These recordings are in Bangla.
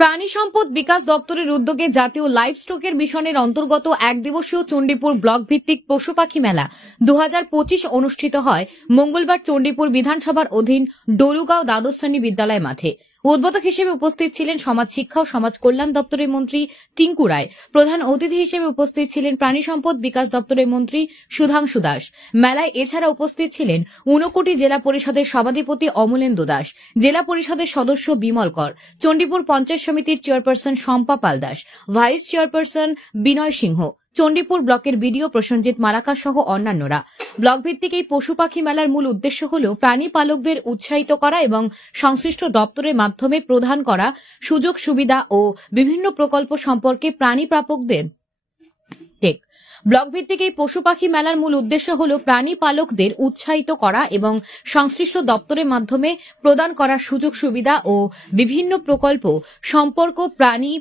প্রাণী সম্পদ বিকাশ দপ্তরের উদ্যোগে জাতীয় লাইভস্টকের মিশনের অন্তর্গত এক দিবসীয় চণ্ডীপুর ব্লক ভিত্তিক পশু পাখি মেলা 2025 অনুষ্ঠিত হয় মঙ্গলবার চণ্ডীপুর বিধানসভার অধীন ডলুগাঁও দ্বাদশ শ্রেণী বিদ্যালয় মাঠে। উদ্বোধক হিসেবে উপস্থিত ছিলেন সমাজ শিক্ষা ও সমাজ কল্যাণ দপ্তরের মন্ত্রী টিঙ্কু রায়। প্রধান অতিথি হিসেবে উপস্থিত ছিলেন প্রাণী সম্পদ বিকাশ দপ্তরের মন্ত্রী সুধাংশু দাস। মেলায় এছাড়া উপস্থিত ছিলেন ঊনকোটি জেলা পরিষদের সভাধিপতি অমলেন্দু দাস, জেলা পরিষদের সদস্য বিমল কর, চণ্ডীপুর পঞ্চায়েত সমিতির chairperson Shampa Pal Das, vice chairperson বিনয় সিংহ, চণ্ডীপুর ব্লকের বিডিও প্রসেনজিৎ মালাকা সহ অন্যান্যরা। ব্লক ভিত্তিক এই পশু পাখি মেলার মূল উদ্দেশ্য হল প্রাণী পালকদের উৎসাহিত করা এবং সংশ্লিষ্ট দপ্তরের মাধ্যমে প্রদান করা সুযোগ সুবিধা ও বিভিন্ন প্রকল্প সম্পর্কে প্রাণী প্রাপকদের ব্লক ভিত্তিক এই পশু পাখি মেলার মূল উদ্দেশ্য হল প্রাণী পালকদের উৎসাহিত করা এবং সংশ্লিষ্ট দপ্তরের মাধ্যমে প্রদান করা সুযোগ সুবিধা ও বিভিন্ন প্রকল্প সম্পর্ক প্রাণী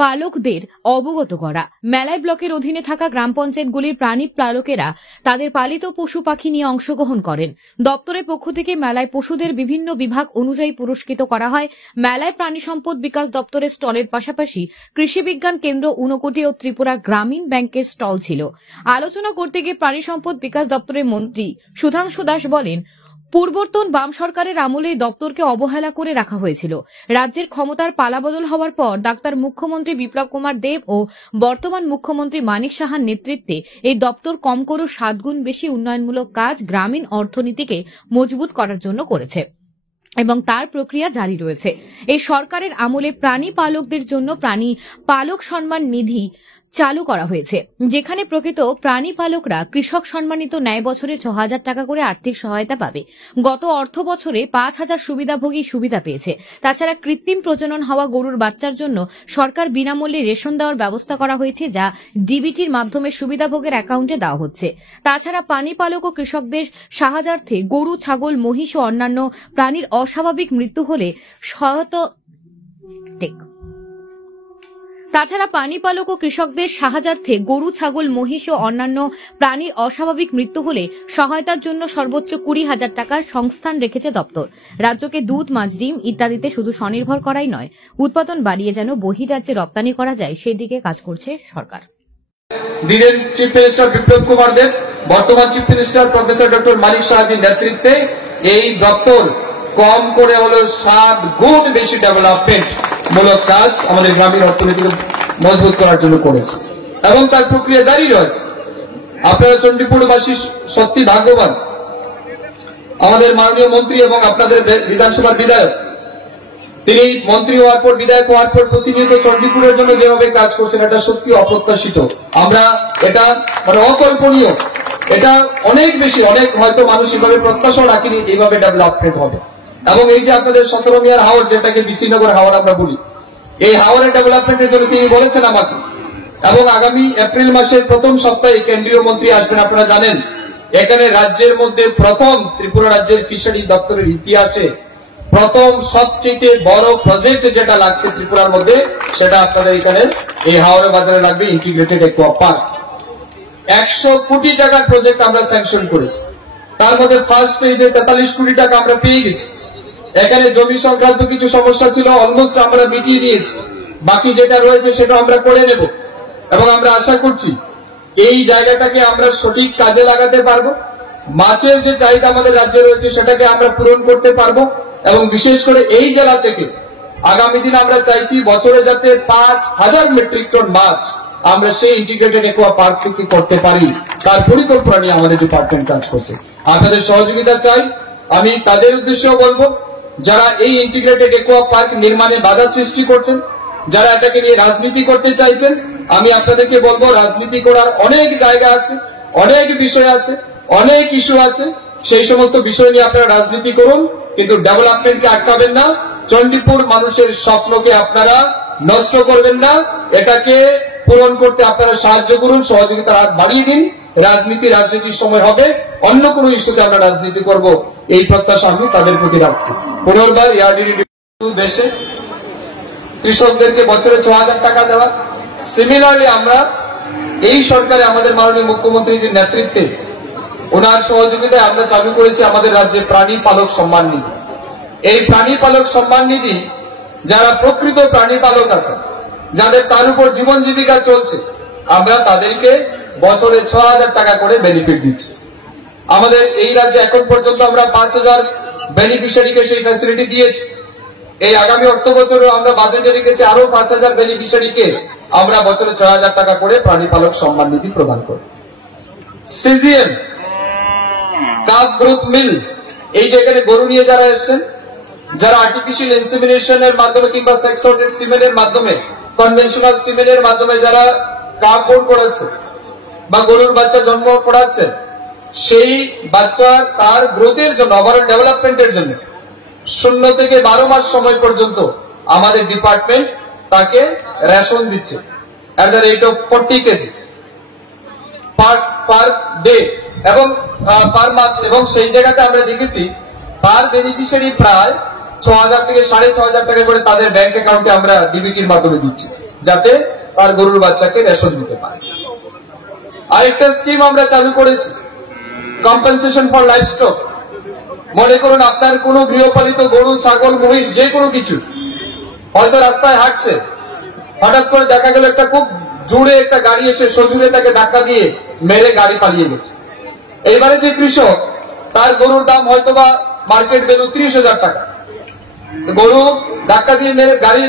পালকদের অবগত করা। মেলায় ব্লকের অধীনে থাকা গ্রাম পঞ্চায়েতগুলির প্রাণী পালকেরা তাদের পালিত পশু পাখি নিয়ে অংশগ্রহণ করেন। দপ্তরের পক্ষ থেকে মেলায় পশুদের বিভিন্ন বিভাগ অনুযায়ী পুরস্কৃত করা হয়। মেলায় প্রাণী সম্পদ বিকাশ দপ্তরের স্টলের পাশাপাশি কৃষি বিজ্ঞান কেন্দ্র ঊনকোটি ও ত্রিপুরা গ্রামীণ ব্যাংকের স্টল ছিল। আলোচনা করতে গিয়ে প্রাণী সম্পদ বিকাশ দপ্তরের মন্ত্রী সুধাংশু দাস বলেন, পূর্বতন বাম সরকারের আমলে এই দপ্তরকে অবহেলা করে রাখা হয়েছিল। রাজ্যের ক্ষমতার পালাবদল হওয়ার পর ডাক্তার মুখ্যমন্ত্রী বিপ্লব কুমার দেব ও বর্তমান মুখ্যমন্ত্রী মানিক সাহার নেতৃত্বে এই দপ্তর কম করেও 7 গুণ বেশি উন্নয়নমূলক কাজ গ্রামীণ অর্থনীতিকে মজবুত করার জন্য করেছে এবং তার প্রক্রিয়া জারি রয়েছে। এই সরকারের আমলে প্রাণী পালকদের জন্য প্রাণী পালক সম্মান নিধি চালু করা হয়েছে, যেখানে প্রকৃত প্রাণী পালকরা কৃষক সম্মানিত ন্যায় বছরে 6,000 টাকা করে আর্থিক সহায়তা পাবে। গত অর্থ বছরে 5,000 সুবিধাভোগী সুবিধা পেয়েছে। তাছাড়া কৃত্রিম প্রজনন হওয়া গরুর বাচ্চার জন্য সরকার বিনামূল্যে রেশন দেওয়ার ব্যবস্থা করা হয়েছে, যা ডিবিটির মাধ্যমে সুবিধাভোগের অ্যাকাউন্টে দেওয়া হচ্ছে। তাছাড়া প্রাণী পালক ও কৃষকদের সাহায্যার্থে গরু, ছাগল, মহিষ ও অন্যান্য প্রাণীর অস্বাভাবিক মৃত্যু হলে সহায়তা তাছাড়া প্রাণী পালক ও কৃষকদের সাহায্যার্থে গরু, ছাগল, মহিষ ও অন্যান্য প্রাণীর অস্বাভাবিক মৃত্যু হলে সহায়তার জন্য সর্বোচ্চ 20,000 টাকার সংস্থান রেখেছে দপ্তর। রাজ্যকে দুধ, মাছ, ডিম ইত্যাদিতে শুধু স্বনির্ভর করাই নয়, উৎপাদন বাড়িয়ে যেন বহির্রাজ্যে রপ্তানি করা যায় সেদিকে কাজ করছে সরকার। দিলেন চিফ মিনিস্টার বিপ্লব কুমার দেব, বর্তমান চিফ মিনিস্টার প্রফেসর ডক্টর মানিক সাহাজির নেতৃত্বে এই দপ্তর কম করে হলো 7 গুণ বেশি ডেভেলপমেন্ট মূলক কাজ আমাদের গ্রামীণ অর্থনীতিকে মজবুত করার জন্য করেছে এবং তার প্রক্রিয়া জারি রয়েছে। আপনারা চণ্ডীপুরবাসী সত্যি ভাগ্যবান, আমাদের মাননীয় মন্ত্রী এবং আপনাদের বিধানসভার বিধায়ক, তিনি মন্ত্রী হওয়ার পর, বিধায়ক হওয়ার পর প্রতিনিয়ত চণ্ডীপুরের জন্য যেভাবে কাজ করছেন, এটা সত্যি অপ্রত্যাশিত। আমরা এটা অকল্পনীয়, এটা অনেক বেশি, অনেক হয়তো মানুষ এভাবে প্রত্যাশা রাখেনি এইভাবে ডেভেলপমেন্ট হবে। এবং এই যে আপনাদের 17 মিয়ার হাওর, যেটাকে বিসিনগর হাওর আমরা বলি, এই হাওরের ডেভেলপমেন্টের জন্য তিনি বলেছেন আমাকে, এবং আগামী এপ্রিল মাসের প্রথম সপ্তাহে কেন্দ্রীয় মন্ত্রী আসবেন। আপনারা জানেন এখানে রাজ্যের মধ্যে প্রথম, ত্রিপুরা রাজ্যের ফিশারি দপ্তরের ইতিহাসে প্রথম সবচেয়ে বড় প্রজেক্ট যেটা লাগছে ত্রিপুরার মধ্যে, সেটা আপনাদের এখানে এই হাওড়ে বাজারে লাগবে ইন্টিগ্রেটেড একুয়া পার্ক। 100 কোটি টাকার প্রজেক্ট আমরা স্যাংশন করেছি। তার মধ্যে ফার্স্ট ফেজে 43 কোটি টাকা আমরা পেয়ে গেছি। এখানে জমি সংক্রান্ত কিছু সমস্যা ছিল, অলমোস্ট আমরা মিটিয়ে দিয়েছি। বাকি যেটা রয়েছে সেটা আমরা করে নেব এবং আমরা আশা করছি এই জায়গাটাকে আমরা সঠিক কাজে লাগাতে পারবো। মাছের যে চাহিদা আমাদের রাজ্যে রয়েছে সেটাকে আমরা পূরণ করতে পারবো এবং বিশেষ করে এই জেলা থেকে আগামী দিন আমরা চাইছি বছরে যাতে 5,000 মেট্রিক টন মাছ আমরা সেই ইন্টিগ্রেটেড একুয়া পার্ক থেকে করতে পারি, তার পরিকল্পনা নিয়ে আমাদের ডিপার্টমেন্ট কাজ করছে। আপনাদের সহযোগিতা চাই। আমি তাদের উদ্দেশ্যেও বলবো, যারা এই ইন্টিগ্রেটেড একুয়া পার্ক নির্মাণে বাধা সৃষ্টি করছেন, যারা এটাকে নিয়ে রাজনীতি করতে চাইছেন, আমি আপনাদেরকে বলবো রাজনীতি করার অনেক জায়গা আছে, অনেক বিষয় আছে, অনেক ইস্যু আছে। সেই সমস্ত বিষয় নিয়ে আপনারা রাজনীতি করুন, কিন্তু ডেভেলপমেন্টকে আটকাবেন না। চণ্ডীপুর মানুষের স্বপ্নকে আপনারা নষ্ট করবেন না, এটাকে পূরণ করতে আপনারা সাহায্য করুন, সহযোগিতার হাত বাড়িয়ে দিন। রাজনীতির সময় হবে, অন্য কোন ইস্যুতে আমরা রাজনীতি করব, এই প্রত্যাশা আমি তাদের প্রতি রাখছি। পুনর্বার ইয়ারডিডি দেশে কৃষকদেরকে বছরে 6,000 টাকা দেওয়া। সিমিলারলি আমরা এই সরকারে আমাদের মাননীয় মুখ্যমন্ত্রীর নেতৃত্বে, ওনার সহযোগিতায় আমরা চালু করেছি আমাদের রাজ্যে প্রাণী পালক সম্মান নিধি। এই প্রাণী পালক সম্মান নিধি যারা প্রকৃত প্রাণী পালক আছে, যাদের তার উপর জীবন জীবিকা চলছে, আমরা তাদেরকে বছরে 6,000 টাকা করে বেনিফিট দিচ্ছি। আমাদের এই রাজ্যে এখন পর্যন্ত আমরা 5,000 বেনিফিশিয়ারিকে সেই ফ্যাসিলিটি দিয়েছি। এই আগামী অর্থ বছরে আমরা বাজেটে রেখেছি আরো 5,000 বেনিফিশিয়ারিকে আমরা বছরে 6,000 টাকা করে প্রাণী পালক সম্মান নিধি প্রদান করি। সিজিএম কাপ গ্রোথ মিল, এই যে এখানে গরু নিয়ে যারা এসছেন, যারা আর্টিফিশিয়াল ইনসেমিনেশনের মাধ্যমে কিংবা সেক্স সর্টেড সিমেন্টের মাধ্যমে, কনভেনশনাল সিমেন্টের মাধ্যমে যারা কাপ বোর্ড করাচ্ছে বা গরুর বাচ্চা জন্ম করাচ্ছেন, সেই বাচ্চার তার গ্রোথের জন্য, ওভারঅল ডেভেলপমেন্টের জন্য 0 থেকে 12 মাস সময় পর্যন্ত আমাদের ডিপার্টমেন্ট তাকে রেশন দিচ্ছে at the rate of 40 KG per day এবং পার মান্থ। এবং সেই জায়গাতে আমরা দেখেছি পার বেনিফিশিয়ারি প্রায় 6,000 থেকে 6,500 টাকা করে তাদের ব্যাংক অ্যাকাউন্টে আমরা ডিবিটির মাধ্যমে দিচ্ছি, যাতে তার গরুর বাচ্চাকে রেশন দিতে পারে। আরেকটা স্কিম আমরা চালু করেছি, কম্পেনসেশন ফর লাইভস্টক। মনে করুন আপনার কোনো গৃহপালিত গরু, ছাগল, মহিষ, যে কোনো কিছু হয়তো রাস্তায় হাঁটছে, হঠাৎ করে দেখা গেল একটা খুব জোরে একটা গাড়ি এসে সজোরে তাকে ধাক্কা দিয়ে মেরে গাড়ি পালিয়ে গেছে। এইবারে যে কৃষক, তার গরুর দাম হয়তো বা মার্কেট ভ্যালু 30,000 টাকা, গরু ধাক্কা দিয়ে মেরে গাড়ি